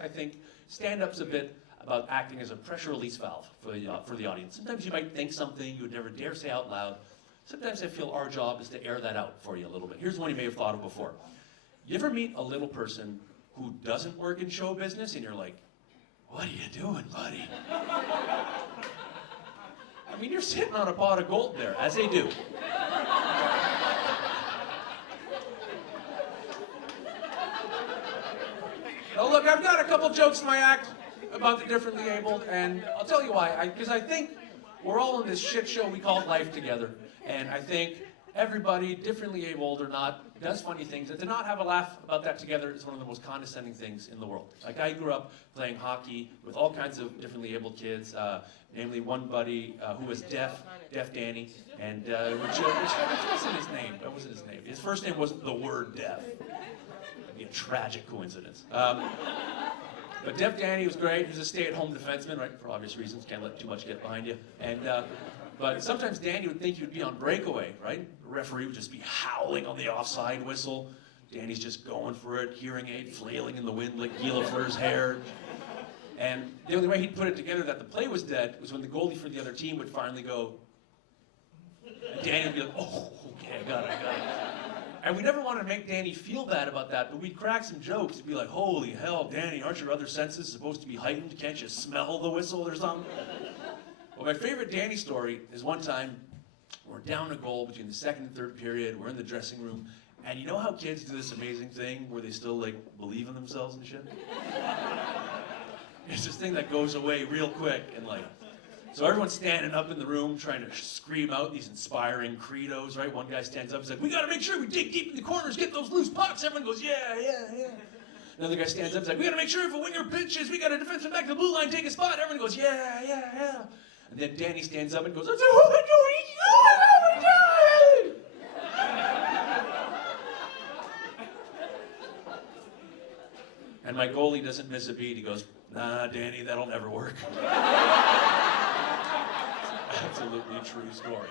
I think stand-up's a bit about acting as a pressure release valve for the audience. Sometimes you might think something you would never dare say out loud. Sometimes I feel our job is to air that out for you a little bit. Here's one you may have thought of before. You ever meet a little person who doesn't work in show business and you're like, what are you doing, buddy? I mean, you're sitting on a pot of gold there, as they do. Now look, I've got a couple jokes in my act about the differently abled, and I'll tell you why. Because I think we're all in this shit show we call life together, and I think everybody, differently abled or not, does funny things, and to not have a laugh about that together is one of the most condescending things in the world. Like, I grew up playing hockey with all kinds of differently abled kids, namely one buddy who was deaf Danny, and which wasn't his name. That wasn't his name. His first name wasn't the word deaf. That'd be a tragic coincidence. But Deaf Danny was great. He was a stay-at-home defenseman, right? For obvious reasons, can't let too much get behind you. And but sometimes Danny would think he would be on breakaway, right? The referee would just be howling on the offside whistle. Danny's just going for it, hearing aid flailing in the wind like Gila Fleur's hair. And the only way he'd put it together that the play was dead was when the goalie for the other team would finally go, and Danny would be like, oh, okay, I got it. And we never wanted to make Danny feel bad about that, but we'd crack some jokes. It'd be like, holy hell, Danny, aren't your other senses supposed to be heightened? Can't you smell the whistle or something? Well, my favorite Danny story is one time we're down a goal between the second and third period. We're in the dressing room. And you know how kids do this amazing thing where they still, like, believe in themselves and shit? It's this thing that goes away real quick. And, like, so everyone's standing up in the room trying to scream out these inspiring credos, right? One guy stands up and says, we got to make sure we dig deep in the corners, get those loose pucks. Everyone goes, yeah. Another guy stands up and says, we got to make sure if a winger pitches, we got a defenseman back to the blue line, take a spot. Everyone goes, yeah. And then Danny stands up and goes, and my goalie doesn't miss a beat. He goes, nah, Danny, that'll never work. Absolutely true story.